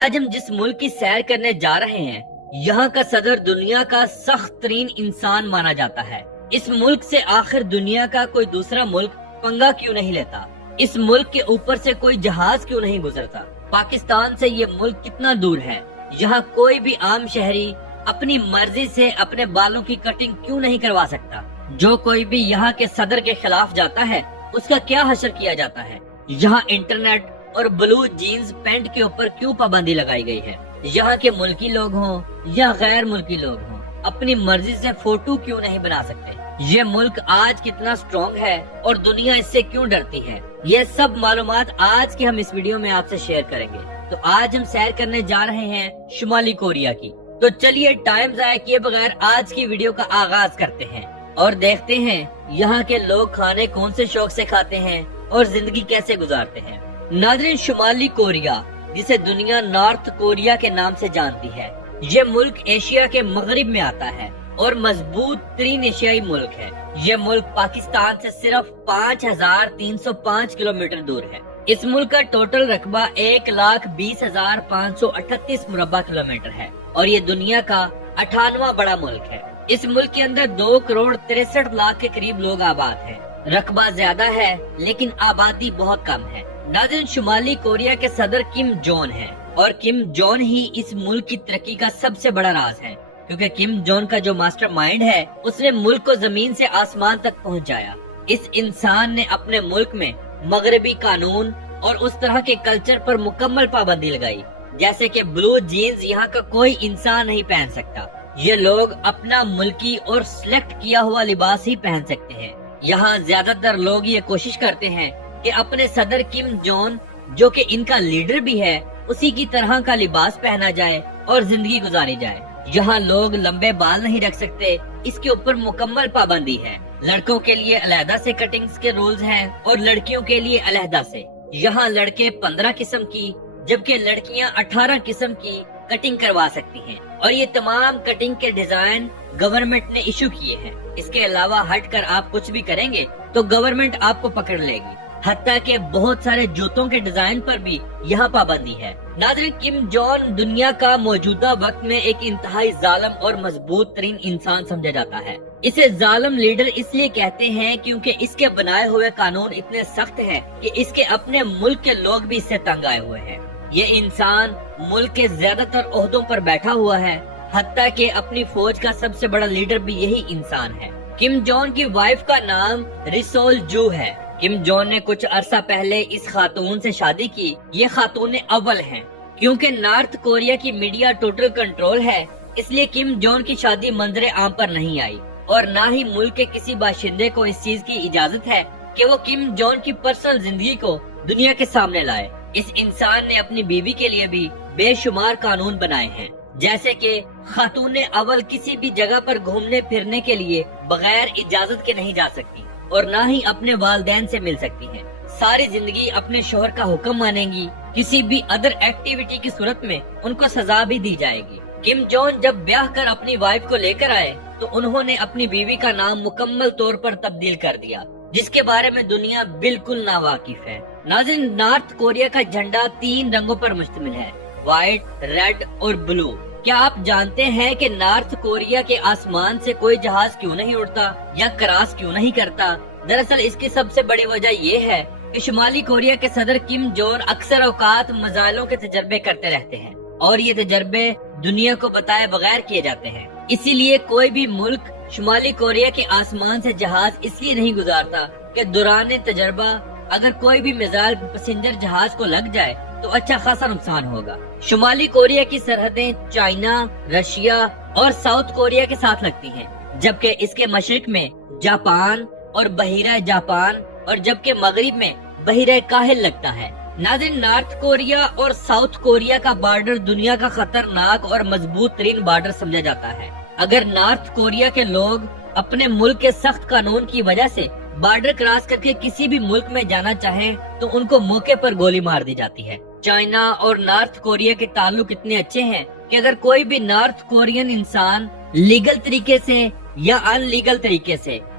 آج ہم جس ملک کی سیر کرنے جا رہے ہیں، یہاں کا صدر دنیا کا سخت ترین انسان مانا جاتا ہے۔ اس ملک سے آخر دنیا کا کوئی دوسرا ملک پنگا کیوں نہیں لیتا؟ اس ملک کے اوپر سے کوئی جہاز کیوں نہیں گزرتا؟ پاکستان سے یہ ملک کتنا دور ہے؟ یہاں کوئی بھی عام شہری اپنی مرضی سے اپنے بالوں کی کٹنگ کیوں نہیں کروا سکتا؟ جو کوئی بھی یہاں کے صدر کے خلاف جاتا ہے، اس کا کیا حشر کیا جاتا ہے؟ یہاں انٹرنیٹ اور بلو جینز پینٹ کے اوپر کیوں پابندی لگائی گئی ہے؟ یہاں کے ملکی لوگ ہوں یا غیر ملکی لوگ ہوں، اپنی مرضی سے فوٹو کیوں نہیں بنا سکتے؟ یہ ملک آج کتنا سٹرونگ ہے اور دنیا اس سے کیوں ڈرتی ہے؟ یہ سب معلومات آج کے ہم اس ویڈیو میں آپ سے شیئر کریں گے۔ تو آج ہم سیر کرنے جا رہے ہیں شمالی کوریا کی۔ تو چلیے ٹائم ضائع کیے بغیر آج کی ویڈیو کا آغاز کرتے ہیں اور دیکھتے ہیں یہاں کے لوگ کھانے کون سے شوق سے کھاتے ہیں اور زندگی کیسے گزارتے ہیں۔ ناظرین، شمالی کوریا، جسے دنیا نارتھ کوریا کے نام سے جانتی ہے، یہ ملک ایشیا کے مغرب میں آتا ہے اور مضبوط ترین ایشیائی ملک ہے۔ یہ ملک پاکستان سے صرف 5305 کلومیٹر دور ہے۔ اس ملک کا ٹوٹل رقبہ 1,20,538 مربع کلومیٹر ہے اور یہ دنیا کا 98واں بڑا ملک ہے۔ اس ملک کے اندر 2,63,00,000 کے قریب لوگ آباد ہیں۔ رقبہ زیادہ ہے لیکن آبادی بہت کم ہے۔ ناظرین، شمالی کوریا کے صدر کم جون ہیں اور کم جون ہی اس ملک کی ترقی کا سب سے بڑا راز ہے، کیونکہ کم جون کا جو ماسٹر مائنڈ ہے، اس نے ملک کو زمین سے آسمان تک پہنچایا۔ اس انسان نے اپنے ملک میں مغربی قانون اور اس طرح کے کلچر پر مکمل پابندی لگائی، جیسے کہ بلو جینز یہاں کا کوئی انسان نہیں پہن سکتا۔ یہ لوگ اپنا ملکی اور سلیکٹ کیا ہوا لباس ہی پہن سکتے ہیں۔ یہاں زیادہ تر لوگ یہ کوشش کرتے ہیں کہ اپنے صدر کم جون، جو کہ ان کا لیڈر بھی ہے، اسی کی طرح کا لباس پہنا جائے اور زندگی گزاری جائے۔ یہاں لوگ لمبے بال نہیں رکھ سکتے، اس کے اوپر مکمل پابندی ہے۔ لڑکوں کے لیے علیحدہ سے کٹنگز کے رولز ہیں اور لڑکیوں کے لیے علیحدہ سے۔ یہاں لڑکے 15 قسم کی جبکہ لڑکیاں 18 قسم کی کٹنگ کروا سکتی ہیں، اور یہ تمام کٹنگ کے ڈیزائن گورنمنٹ نے ایشو کیے ہیں۔ اس کے علاوہ ہٹ کر آپ کچھ بھی کریں گے تو گورنمنٹ آپ کو پکڑ لے گی۔ حتیٰ کہ بہت سارے جوتوں کے ڈیزائن پر بھی یہاں پابندی ہے۔ ناظرین، کم جون دنیا کا موجودہ وقت میں ایک انتہائی ظالم اور مضبوط ترین انسان سمجھا جاتا ہے۔ اسے ظالم لیڈر اس لیے کہتے ہیں کیونکہ اس کے بنائے ہوئے قانون اتنے سخت ہیں کہ اس کے اپنے ملک کے لوگ بھی اس سے تنگ آئے ہوئے ہیں۔ یہ انسان ملک کے زیادہ تر عہدوں پر بیٹھا ہوا ہے، حتیٰ کہ اپنی فوج کا سب سے بڑا لیڈر بھی یہی انسان ہے۔ کم جون کی وائف کا نام ریسول جو ہے۔ کم جون نے کچھ عرصہ پہلے اس خاتون سے شادی کی۔ یہ خاتون اول ہیں۔ کیونکہ نارتھ کوریا کی میڈیا ٹوٹل کنٹرول ہے، اس لیے کم جون کی شادی منظر عام پر نہیں آئی، اور نہ ہی ملک کے کسی باشندے کو اس چیز کی اجازت ہے کہ وہ کم جون کی پرسنل زندگی کو دنیا کے سامنے لائے۔ اس انسان نے اپنی بیوی کے لیے بھی بے شمار قانون بنائے ہیں، جیسے کہ خاتون اول کسی بھی جگہ پر گھومنے پھرنے کے لیے بغیر اجازت کے نہیں جا سکتی اور نہ ہی اپنے والدین سے مل سکتی ہیں۔ ساری زندگی اپنے شوہر کا حکم مانیں گی۔ کسی بھی ادر ایکٹیویٹی کی صورت میں ان کو سزا بھی دی جائے گی۔ کم جون جب بیاہ کر اپنی وائف کو لے کر آئے تو انہوں نے اپنی بیوی کا نام مکمل طور پر تبدیل کر دیا، جس کے بارے میں دنیا بالکل ناواقف ہے۔ ناظرین، نارتھ کوریا کا جھنڈا 3 رنگوں پر مشتمل ہے، وائٹ، ریڈ اور بلو۔ کیا آپ جانتے ہیں کہ نارتھ کوریا کے آسمان سے کوئی جہاز کیوں نہیں اڑتا یا کراس کیوں نہیں کرتا؟ دراصل اس کی سب سے بڑی وجہ یہ ہے کہ شمالی کوریا کے صدر کم جون اکثر اوقات میزائلوں کے تجربے کرتے رہتے ہیں، اور یہ تجربے دنیا کو بتائے بغیر کیے جاتے ہیں۔ اسی لیے کوئی بھی ملک شمالی کوریا کے آسمان سے جہاز اس لیے نہیں گزارتا کہ دوران تجربہ اگر کوئی بھی میزائل پیسنجر جہاز کو لگ جائے تو اچھا خاصا نقصان ہوگا۔ شمالی کوریا کی سرحدیں چائنا، رشیا اور ساؤتھ کوریا کے ساتھ لگتی ہیں، جبکہ اس کے مشرق میں جاپان اور بحیرہ جاپان، اور جبکہ مغرب میں بحیرہ کاہل لگتا ہے۔ ناظرین، نارتھ کوریا اور ساؤتھ کوریا کا بارڈر دنیا کا خطرناک اور مضبوط ترین بارڈر سمجھا جاتا ہے۔ اگر نارتھ کوریا کے لوگ اپنے ملک کے سخت قانون کی وجہ سے بارڈر کراس کر کے کسی بھی ملک میں جانا چاہیں تو ان کو موقع پر گولی مار دی جاتی ہے۔ چائنا اور نارتھ کوریا کے تعلق اتنے اچھے ہیں کہ اگر کوئی بھی نارتھ کورین انسان لیگل طریقے سے یا ان لیگل طریقے سے